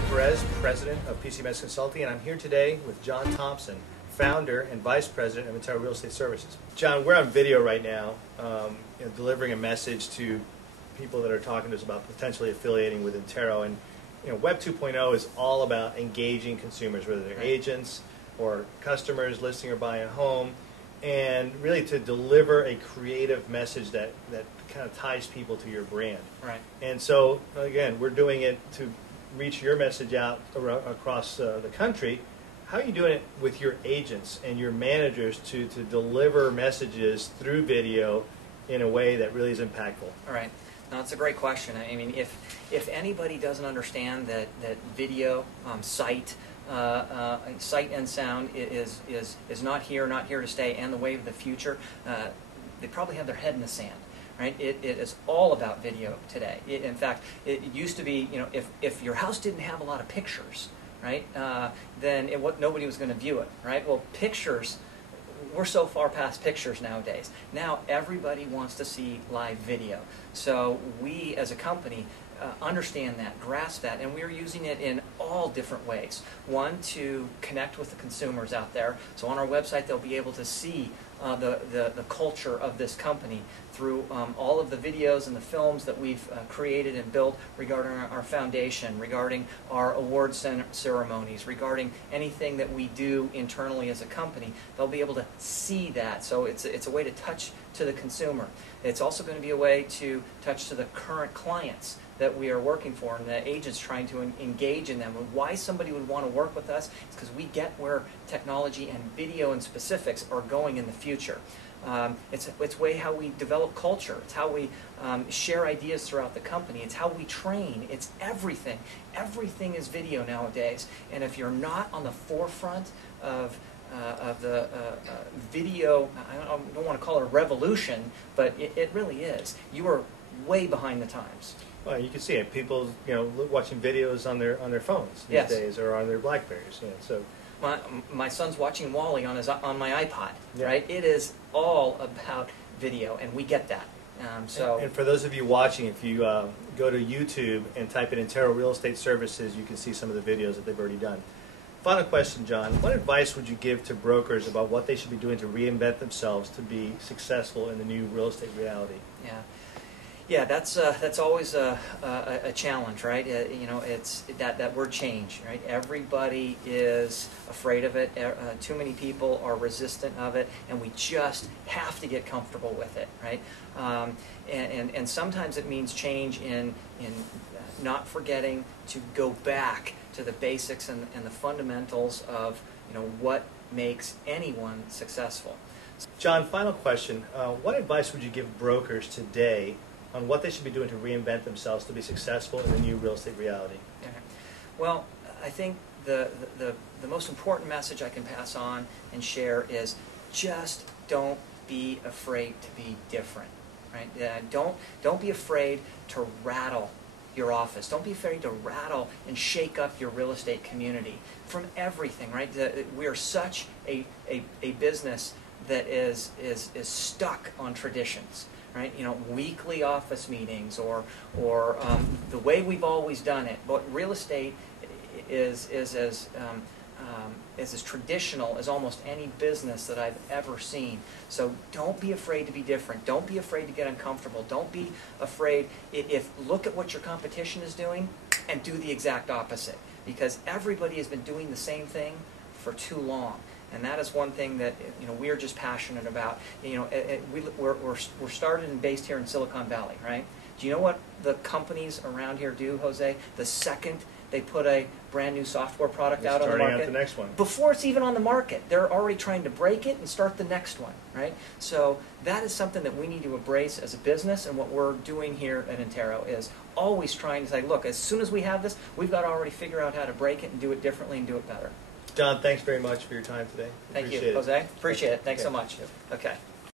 Jose Perez, President of PCMS Consulting, and I'm here today with John Thompson, Founder and Vice President of Intero Real Estate Services. John, we're on video right now, delivering a message to people that are talking to us about potentially affiliating with Intero. And Web 2.0 is all about engaging consumers, whether they're agents or customers listing or buying a home, and really to deliver a creative message that kind of ties people to your brand. Right. And so, again, we're doing it to reach your message out across the country. How are you doing it with your agents and your managers to deliver messages through video in a way that really is impactful? All right. No, that's a great question. I mean, if anybody doesn't understand that video, sight and sound is not here to stay, and the wave of the future, they probably have their head in the sand. Right? It is all about video today. In fact, it used to be, if your house didn't have a lot of pictures, right, then nobody was going to view it, right? Well, pictures, we're so far past pictures nowadays. Now everybody wants to see live video. So we, as a company, understand that, grasp that, and we're using it in all different ways. One, to connect with the consumers out there. So on our website, they'll be able to see the culture of this company through all of the videos and the films that we've created and built regarding our foundation, regarding our award ceremonies, regarding anything that we do internally as a company. They'll be able to see that. So it's a way to touch to the consumer. It's also going to be a way to touch to the current clients that we are working for, and the agents trying to engage in them. And why somebody would want to work with us is because we get where technology and video and specifics are going in the future. It's way how we develop culture. It's how we share ideas throughout the company. It's how we train. It's everything. Everything is video nowadays. And if you're not on the forefront of the video, I don't want to call it a revolution, but it really is. You are way behind the times. Well, you can see it. People, watching videos on their phones these days, or on their BlackBerries. So my son's watching Wall-E on my iPod. Right? It is all about video, and we get that. And for those of you watching, if you go to YouTube and type in Intero Real Estate Services, you can see some of the videos that they've already done. Final question, John. What advice would you give to brokers about what they should be doing to reinvent themselves to be successful in the new real estate reality? Yeah, that's always a challenge, right? It's that word change, right? Everybody is afraid of it. Too many people are resistant of it, and we just have to get comfortable with it, right? And sometimes it means change in not forgetting to go back to the basics and the fundamentals of what makes anyone successful. John, final question. What advice would you give brokers today on what they should be doing to reinvent themselves to be successful in the new real estate reality? Well, I think the most important message I can pass on and share is just don't be afraid to be different. Right? Don't be afraid to rattle your office. Don't be afraid to rattle and shake up your real estate community from everything. Right? We are such a business that is stuck on traditions. Right, weekly office meetings or the way we've always done it. But real estate is as traditional as almost any business that I've ever seen. So don't be afraid to be different. Don't be afraid to get uncomfortable. Don't be afraid. Look at what your competition is doing and do the exact opposite, because everybody has been doing the same thing for too long. And that is one thing that we are just passionate about. We're started and based here in Silicon Valley, right? Do you know what the companies around here do, Jose? The second they put a brand new software product out on the market, out the next one. Before it's even on the market, they're already trying to break it and start the next one, right? So that is something that we need to embrace as a business, and what we're doing here at Intero is always trying to say, look, as soon as we have this, we've got to already figure out how to break it and do it differently and do it better. John, thanks very much for your time today. Thank you, Jose. Appreciate it. Thanks so much. Okay.